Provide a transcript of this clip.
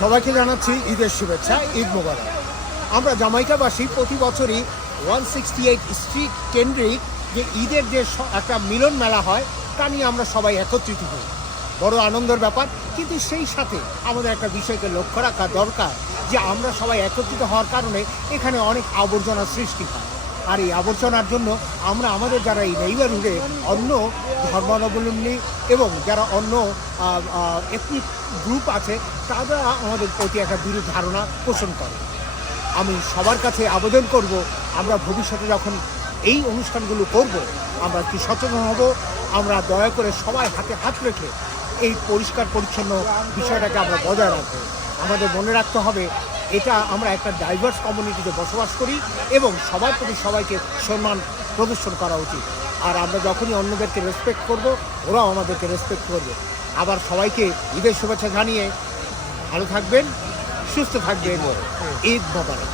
সবাইকে জানাচ্ছি ঈদের শুভেচ্ছা, ঈদ মোবারক। আমরা জামাইকাবাসী প্রতি বছরই ওয়ান সিক্সটি এইট স্ট্রিট কেন্দ্রিক যে ঈদের যে একটা মিলন মেলা হয়, তা নিয়ে আমরা সবাই একত্রিত হই। বড় আনন্দের ব্যাপার, কিন্তু সেই সাথে আমাদের একটা বিষয়কে লক্ষ্য রাখা দরকার যে আমরা সবাই একত্রিত হওয়ার কারণে এখানে অনেক আবর্জনা সৃষ্টি হয়। আর এই আবর্জনার জন্য আমরা আমাদের যারা এই নেইবারহুডে অন্য ধর্মাবলম্বী এবং যারা অন্য একটি গ্রুপ আছে, তারা আমাদের প্রতি একটা বিরূপ ধারণা পোষণ করে। আমি সবার কাছে আবেদন করব, আমরা ভবিষ্যতে যখন এই অনুষ্ঠানগুলো করব, আমরা কি সচেতন হব, আমরা দয়া করে সবাই হাতে হাত রেখে এই পরিষ্কার পরিচ্ছন্ন বিষয়টাকে আমরা বজায় রাখব। আমাদের মনে রাখতে হবে এটা আমরা একটা ডাইভার্স কমিউনিটিতে বসবাস করি এবং সবার প্রতি সবাইকে সম্মান প্রদর্শন করা উচিত। আর আমরা যখনই অন্যদেরকে রেসপেক্ট করব, ওরাও আমাদেরকে রেসপেক্ট করবে। আবার সবাইকে ঈদের শুভেচ্ছা জানিয়ে ভালো থাকবেন, সুস্থ থাকবেন। ঈদ মোবারক।